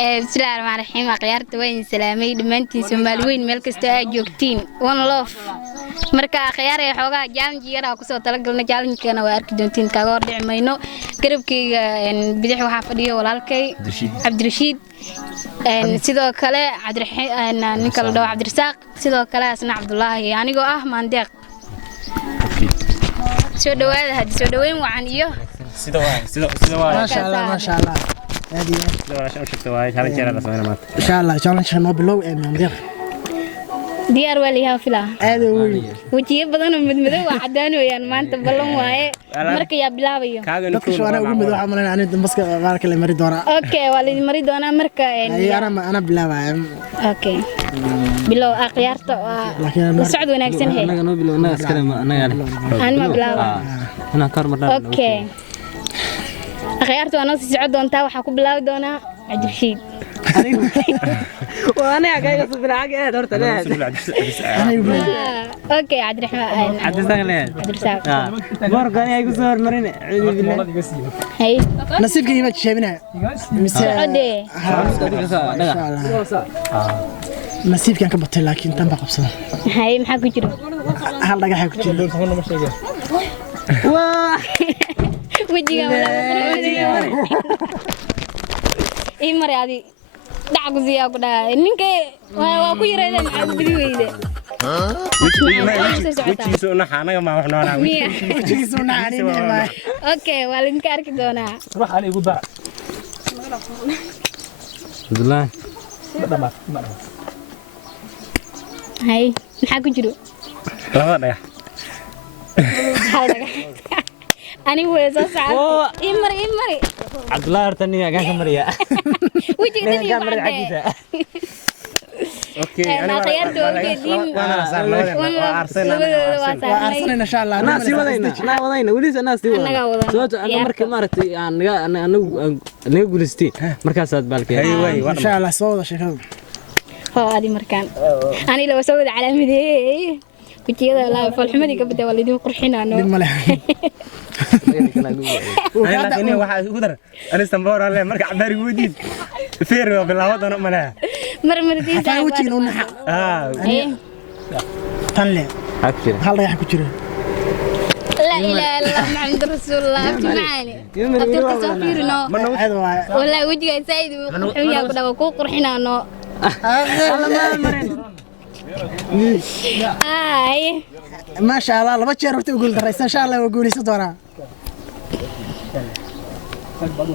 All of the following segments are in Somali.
بسم الله الرحمن الرحيم أخيارت وين سلامي دمانتي سومالوين ملك استوى جوكتين ون لوف marka akhyaar ay xogaa challenge yar ah ku soo talagalna challenge-kana waa arki doontiin kaga hor dhici mayno garabkayga bidix waxa fadhiyo walaalkay Cabdirashiid sidoo kale Cabdiraxiin ninka la dhaw Cabdirasaaq sidoo kale asna Cabdullaahi anigoo ah Maandeeq soo dhawaada hadii soo dhaweyn wacan iyo sidoo ما شاء الله هذه ان شاء الله challenge ما بلو Maandeeq diyaar waliha fila aad weyn wajiye badan oo madmadow waa cadaan weeyaan maanta ballan waaye marka yaa bilaabayo dadka shaqada ugu mid waxa malan aan dambaska qaar kale mari doona okay waa la mari doona marka ana bilaabay okay bilow akhyaarta waa socod wanaagsan hay anaga noo bilow anaga iskale aan ma bilaabay ana kar marna okay akhyaarta waa noo sii socod doonta waxa ku bilaabi doona Cabdirashiid وانا قاعد اصبر حاجه هورت لا اوكي عبد الرحمن عبد الرزاق مرقاني ايغو سور مرين عيد بالله هي نصيبك ما تشابنا سعودي نصيبك كان كبطل لكن تنبا قبصه هي maxaa ku jiro hal dhagax ku jiro waa wajiga إيه مرة هذه دعك زياك ده إنك وأكو يريد معك بديويده. وش يسوون حنا ما إحنا نعمل. وش يسوون حنا أوكي والله كارك دونا. روح عليه قدام. عبد الله. هاي محاكو جرو. لا يا. أنا ويزا سعد. إمري. عبد الله أرتني كان كمريا. وجهي تاني عجيزة. أوكي. أنا خيرت وجهي. وأنا أرسلنا إن شاء الله. ناس وضينا وليس الناس دي. أنا مركب مرتي أنا قولستي مركز صاد بالك. أيوة. إن شاء الله صوت شيخ. هذه مركان. أنا لو سويت على مدي. وجهي لا فالحمدي كبده والدي قرحنا أنا. لكن واحد قدر أنا استنبور عليه مركب عباري وديد فير بالعوض أنا ملاه مرتي فاي وجهي لون حق تنلي أكثر هل رايح كتير لا إله إلا الله محمد رسول الله أبتي معاني أبتي سافيرنا والله وجهي سيد وقرحنا كده وكو قرحنا أنا ما شاء الله لما تشرفت وقول دريس إن شاء الله وقولي صدورة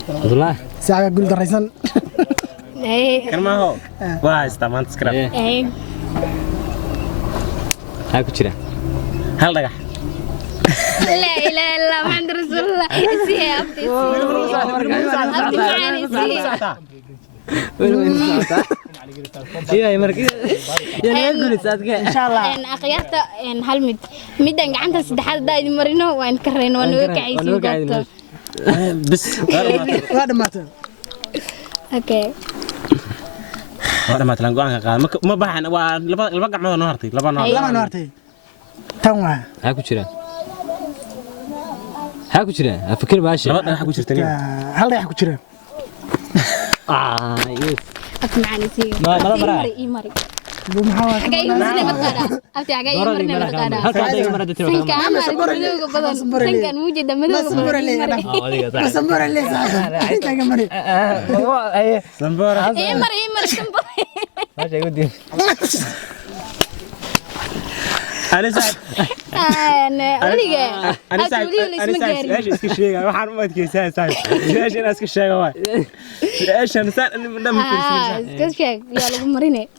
عبد الله ساعة قول دريسان كان ما هو واستمان تسكر هاي كتير هل رجع لا إله إلا الله محمد رسول الله إسي يا أبتي أبتي معاني إسي يا مركز يا نقول صدق إن شاء الله إن أخيرت إن هالمد مدن عنده سدحات دايد مرينا وإن كرين ونوك عيسى بس هذا ما أوكي هذا ما تلقى قال ما بحنا لبقى ما نهارتي لما نورتي تمام هاي كتير هاي كتير أفكر باش لا حكوا شرتني هل رايح كتير يس أبتي معاني إسي إيه مري بمحاولة حقايق مرنا مقادة أبتي حقايق مرنا مقادة سنكان موجودة مدوغ ما سنبور اللي صاحبه انت قمري سنبور إيه مري سنبور ماشي يودي أنا سعد أنا وليجا أنا سعد إيش إسك الشيء وحنا ما تكي سعد إيش أنا إسك الشيء واي إيش أنا سعد أنا من إسك الشيء يلا مريني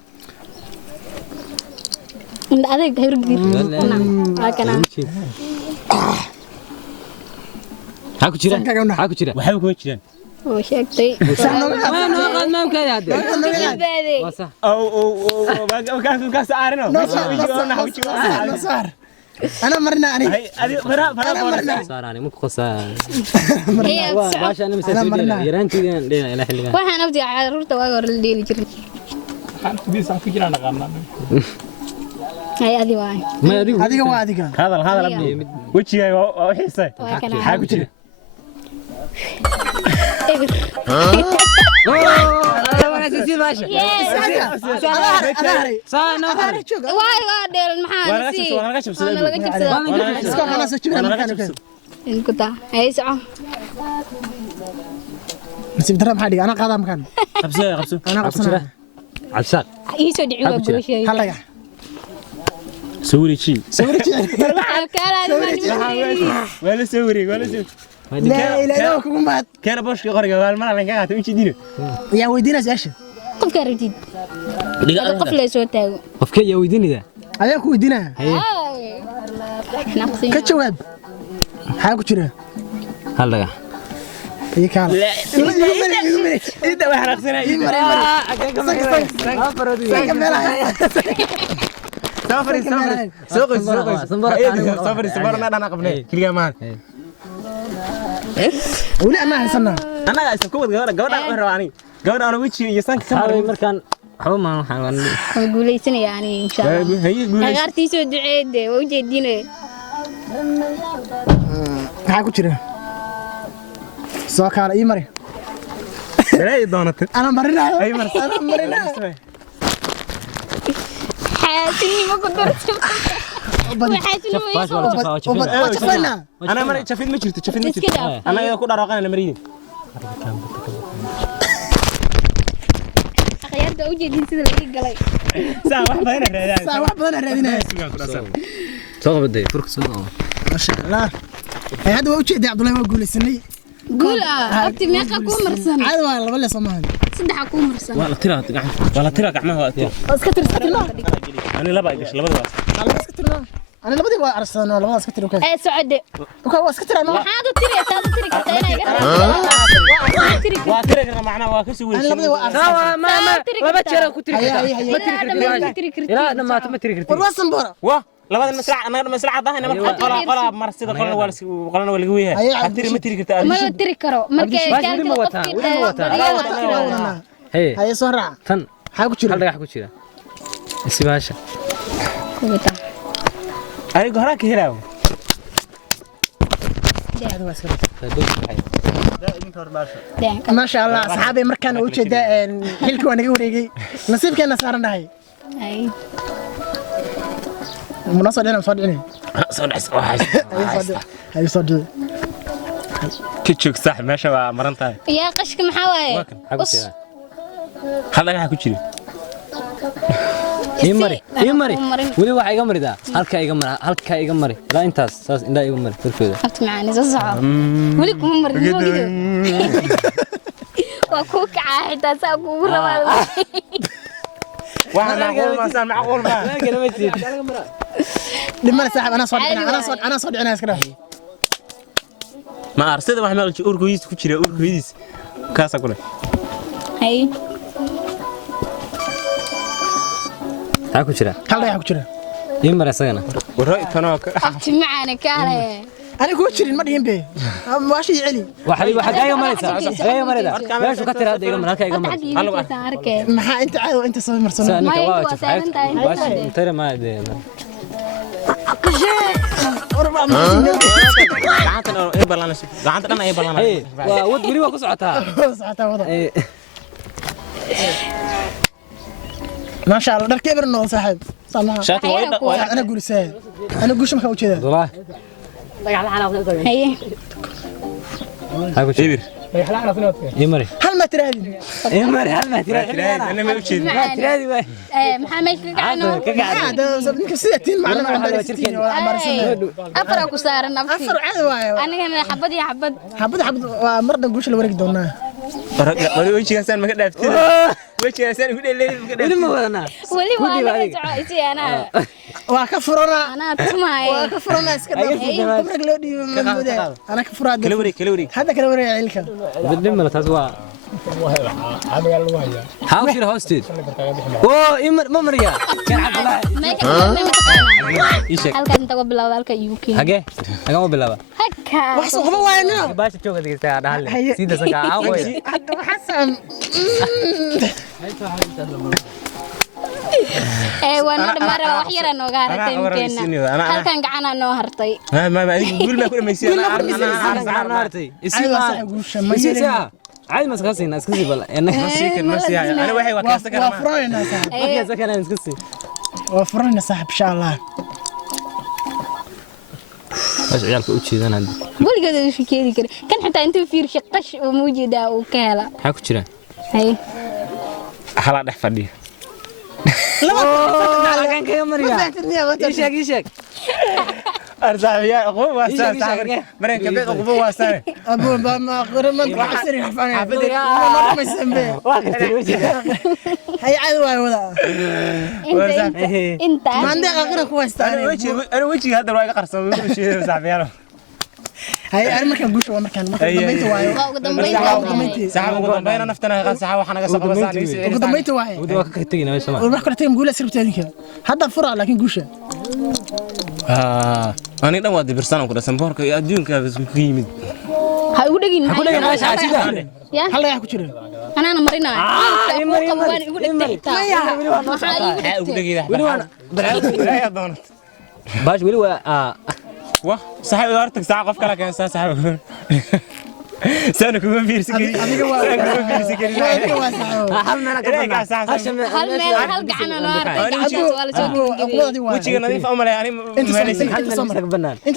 من هذا غير جديد هكذا هاي كتير هاي كتير وحبك ما تشين وشكتي ما ممكن هذا أو كان سعرنا نصار أنا مرنا أنا مرنا صار أنا مو قصة هي باش أنا مسافر يرانتي لين إلى حلقة waxaan abdi caruurta waa hor la deeli jiray بيسان فكرة أنا قامنا هاي ادي واي ما أدري هذيك وهذيك هذا لبني وجهي وحسه حاجة كذي ماشي صار نوفر واي وادل محل سي وانا قشب سلام laga jabsado iska xanaas jibna markaan in ku taa hay soco nasiib darro maxaa dhigay ana qaadaa makaan qabso ana qabsana عبسات ii soo dhici waa gooshay halaga سوري شيء ولا سوري لا لا كم مات كان بوش قرقة والمرة لين قاعد تمشي دينه يا ودينا ايش qofka rabtid qof la soo taago qofka yaa weydiinaya ayaa ku ودينا naqsi ka jawaab maxaa ku jira hal dhagax iyo kaan انت واحد اقصنا سافري سوق انا قبل كل يوم ولا ما حسنا انا اسكود غدا رواني غدا انا وجهي يسانك كامل markaan xaw ma waxaan guuleysanaya ani insha Allah هي agaartii soo duceeyde oo jeedinay maxaa ku jira soo kaala ii mari لا دونت ana marinayo اي مره ana marinayo xaasini ma ku darto xaasini ma وشفنا انا ما شفت ما جرت شفت ما جرت انا اذا كنت اراقنا مريض akhyaarta oo jeedin sida laga galay ساعه واحده هنا رادان saa wax badan raadinaya soo qabaday furka soo ما شاء الله ay hadda waa u jeeday Cabdullaahi waa guuleysanay guul abti meeqa ku marsan caad waa laba le Soomaali saddex ku marsan ولا ترى قعمها iska tirtirno انا لا باقي لبد ala iska tirno ana labadii waa arsadno labada iska tirno ee socode waa iska tirno maxaad u tiraysaa u tiri kartaa inay واترك معنا واكسي ana labadii waa arsadno ما laba jeer ku tiri ma tiri kartaa ila dhamaata ma tiri kartid war wasan bora وا لبد مسرع انا مسرع ضهنا قلا مرسده قلنا ولا قويها حتري ما تري كرت ma la tiri karo markay hey hay soo raac tan maxaa ku jira hal dhagax ku jira isbaasha kubita انا قهراك هلاو ما شاء الله أصحابي مركان وجد هلك وأنا جوريجي نصيب كنا صارنا هاي ay مناصر هنا مصادقني هاي صادق كتشوك صح ماشي مرنتها yaa qashka maxaa waaye xagu jira هلا قاعد كتشري imari wali waxa iga maridaa halka iga mari ila intaas saas inda iga mari furkeeda abti macaan soo soco wali kuma marin moogido waa ku kacaa xitaa saa kugu rabaa واحد معقول ما kana ma tiid لما صاحب أنا صادقنا أسكره ما أرسل واحد مالك أوركويس كتشري أوركويس كاسة كله hay taa ku jira هل ده يحكي imari asagana والرأي تناك abti macaan kaale أنا كوتشري ما دين به ماشي علي waxa iga maraysa iga marayda meeshu ka tira iga mar halka iga mar ما أنت عاد وأنت صار مرسل sanika Maya, waa waa saaran tahay, wash saaran. intare ma de gacantana ay ballanayso gacantana ay ballanayso hey waa wad wali waa ku socotaa ساعتها وضع hey ما شاء الله ده كبر إنه صاحب صنع شاتي وايد أنا أقول سهل أنا أقول شو مخوي كذا والله hay taa ku jira imari هل ما ترى هذه imari hal ma tira انا ما وجهي tiraadi way maxaa meesha ka gacano ka gacdo هذا سبب كسيتين معنا ما عندنا ستين ولا عمر سنة afar ku saaran abti أفر عاد واي anigana xabad iyo xabad حبض مرة نقول شو الورق دونا وجهي سان ما كدافت وجهي سان كده ليه wali ma wadana wali waa laga socoysay anaa وكفرنا anaa tumaay وكفرنا اسكت عمرك لو دي مودة أنا كفرات كلوري هذا كلام وري عيلك bidimala taas waa ها وشير هوستيد oo imar ma mariya kan Abdullah meesha halkaas inta uga bilowda halka UK hage aga ma bilaaba haka وحصل غبا واينا baasha jooga digta dhaxal sida sanka aawoy حسن waan ma dhammaan rabaa wax yar nooga hartay imkeena halkan gacana noo hartay ما قول ما كل ما يصير انا artay أيوة صح قول شو ما isi يصير saa عادي ما سكسينا اسكسي بلا انا مرسي انا waxay waa kaasta kara ma وفرنا صاحب ما سكنا اسكسي وفرنا صاحب ان شاء الله ايش عيالك u jeedaan hadda waligeed uu shikeedi kare kan xitaa intuu fiir shaqash oo muujidaa uu ka hela maxaa ku jira hay hala dhex fadhiyo kan ka mariya ishaq arzabiya qof waa saaxir mareen ka beed qof waa saaxir ابو ما قرم ما عسري حفاني ما يسمى هي عدوى ولا انت ما عندي غير كويس انا وجهي هذا waa iga qarsoon wuu sheegay saaxiibyaal هي انا ما كان غوش ما كان دميت واي ugu dambeyn saxab ugu dambeyn naftana qan saxab waxa naga soo qabanaysa ugu دميت واي wada ka tagina meesha ma والله كنت نقول سربت هذيك هذا فرع لكن غوشه ani dhan waa dibirsan ku dhasan boorka iyo adduunka isku yimid ha ugu dhagin meesha asida ya هل يا كجيره anana marina waan ugu dhigtay maxaa ugu dhageeda wali waan balaa doonad باش wali waa wa saxib horta sax qof kala keen saxib سنة كمان فيرس كذي adiga waa hal meel ka banaan hal meel hal gacan aan arday gacanta wala soo aqoonadi waa وجهي نظيف أو ملأ يعني hal meel ka banaan انت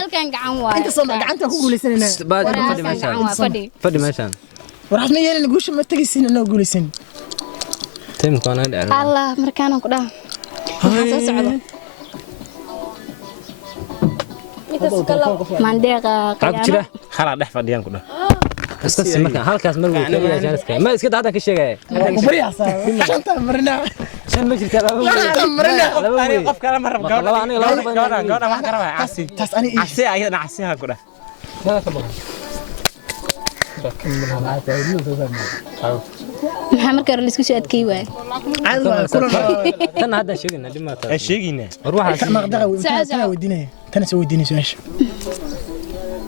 halkan gacan waay انت صمر gacanta ku guulaysanina baad fadhi meesha fadhi meesha warax ma yeelin guusha ma tagisin inoo guulaysan timka ana dhaar allah markaan ku dhaha waxa soo socdo mandeeqa jira خلاص دح فديان كده iska markaan halkaas mar wuu kaliya jaaniska ma iska hadda ka sheegay bariyaasa shanta marina shan ma jirta shanta marina أنا قف كلام مرة قاعد ما كرهه عسي taas ani عسي أيضا عسيها كده maxaa markaa la isku soo adkay waay caadi waa kulan tan hadda sheegina dhimata الشيء هنا ruuxa maqdaqa tana weydiinaya tana soo weydiinayso meesha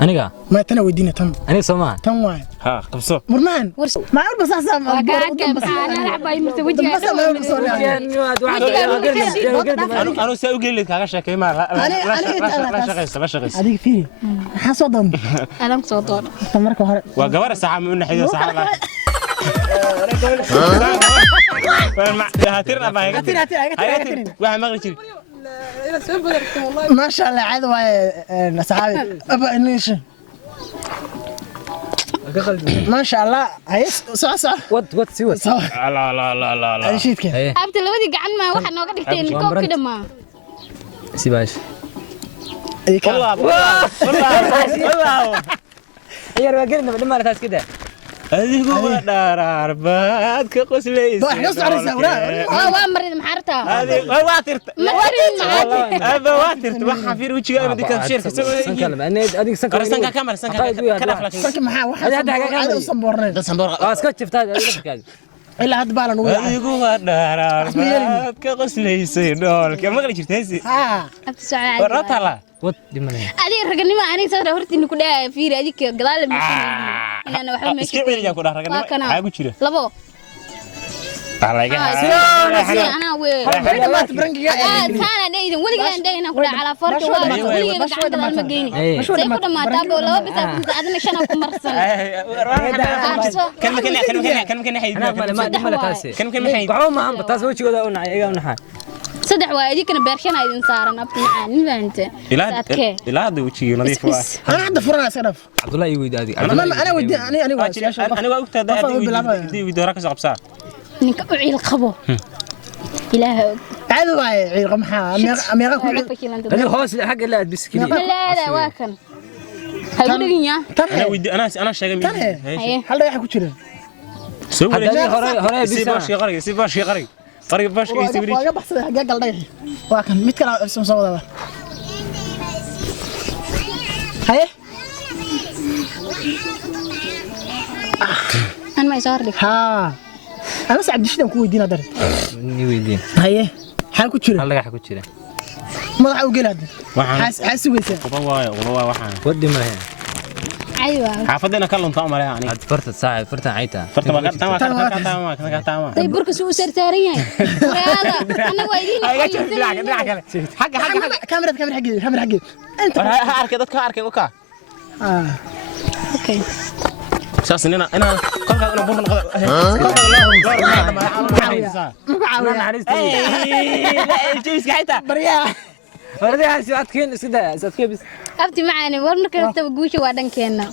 aniga ma tana weydiinaya tan aniga Soomaa tan waay ها قبصو murmaan ma arba saasa ma أنا سأقول لك هذا شيء ما لا شقيس adiga fiiri maxaa soo doon adan soo doon marka hore وجوار الساعة من حيث الساعة هاتيرنا باي هاتير واحد ما غير ما شاء الله عاد واي صحابي ابا انيش ما شاء الله هي صح صح wad si wad صح لا لا لا لا لا شيتك abta labadii gacan ma waxa nooga dhigteen koob ka dhamaa si baash والله والله yar waa gelina dhimaana taas kida هذه هو دار بعد كقسليس waa marid maxarta هذه واترت marid maxarta هذا واترت waxa fiir wajiga ama dika sheerka sankal ma adig sankal sanka kamar sanka kana flakin sanka maxaa waxa aad u samboornay sanbor waa iska jiftaa dadkaaga ilaa had baalan ugu هذه هو دار بعد كقسليس دولك ma qali jirtaysi ha abta soo warata la wad dhimanaya adiga raganimo aniga soo hortiin ku dhaay fiir adiga gadaal ma inana waxa meesha iska weeyaan ku dharagnimo ay ku jira labo alaga ana way ma tbrangiga taana dheeydan waligaan dheeyna ku dhaay ala farta waa waligaan gacanta ma geeyni say ku dhamaata boo laba bisa adna shana ku marsan waxba ma amba taas wajigooda u nacay iga u naxaa saddex waa idin beershana idin saaran abti macaan fahamte ilaa hada wajiga nadiif waa ana hadda furana iska dhaf Abdullahi weydi adiga ana weydi ani waa aniga ogtaada hadii weydi hore ka soo qabsaa ninka u ciil qabo ilaahay caadi waaye ciiqa maxaa meeqa ku adiga hoos xagga la aad biskili la waa kan hay u dhigin ya ana weydi ana sheegay hal dhagax ku jira soo hadda hore si baash qarig طريق باش يسوي واقع بحث حاجه قلدي واكن ميد كلا اسم سو ودا هاي انا ما يصار لك ها انا سعد دشدان ku weydiina dar ni weydiin haye xal ku jira hal dhagax ku jira madaxa u gelaad waxaan sugaysaa qaba waxaan wadi ma yahay ايوه حافظنا كلهم طعم عليها يعني فرت ساعه فرت عيتها فرت ما تمام طيب بركه سو سرتاريا هذا انا وايدين حق كاميرا حقي انت اركي ددك اركي وكا اوكي ساسننا انا كل هذا انا بورن لا الجيس حتى بريا وردي ساعتكين سدا ساعتكين بس abti macaani war marka horta guusha waa dhankeena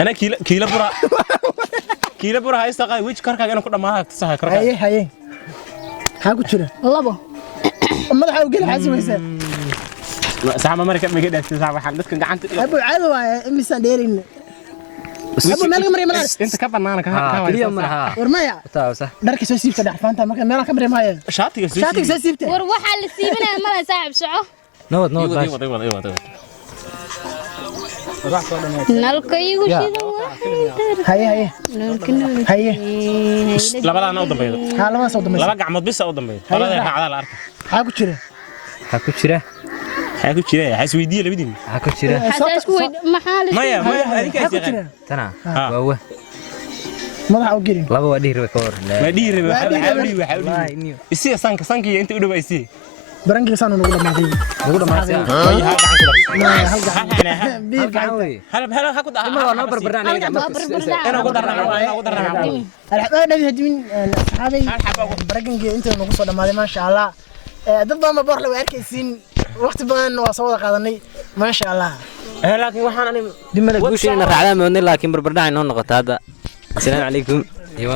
انا كيلا برا هاي ساقاي ويش كركا انا كنا ما تصحى كركا haye haye maxaa ku jira labo madaxa u geli xasumaysa ساعه ما ركب ميجا ساعه waxaan dadka gacanta abu caado waaye imisan dheerin abu meel maray maray انت ka banaanka كليا مرها war maya تاو صح dharka soo siibta dhaxfaanta marka meel ka maray maya shaatiga shaatiga soo siibta war waxaa la siibinaya mala saaxib soco نود باش nalka igu shidan haye haye haye labadana u dambeeyo ha laba soo dambeeyay laba gacmood bis u dambeeyo labada raacada la arka maxaa ku jira حكو جيره حاجه جيره حيس ويديه labadii حكو جيره xasaas ku weyd maxaa la maya adinka maxaa ku jira تنا واو madaxa u geli لابا ودي ربي كور ma dhiiri waxa isi sanka inta u dhawaysay barangiga saan ugu dhamaaday ugu dhamaasay way ha gacan ku dar hal gacan biir hal ha ku dar ما انا بربرنا انا ku darnaa alxamdulilah hadin asxaabay barangiga inta ugu soo dhamaaday ma sha Allah dad badan ma boorle way arkaysiin waqti badan waa soo wada qaadanay ma sha Allah laakiin waxaan ani دمنا غوشين راعدا ما لكن بربرنا inoo noqoto hada السلام عليكم ايوه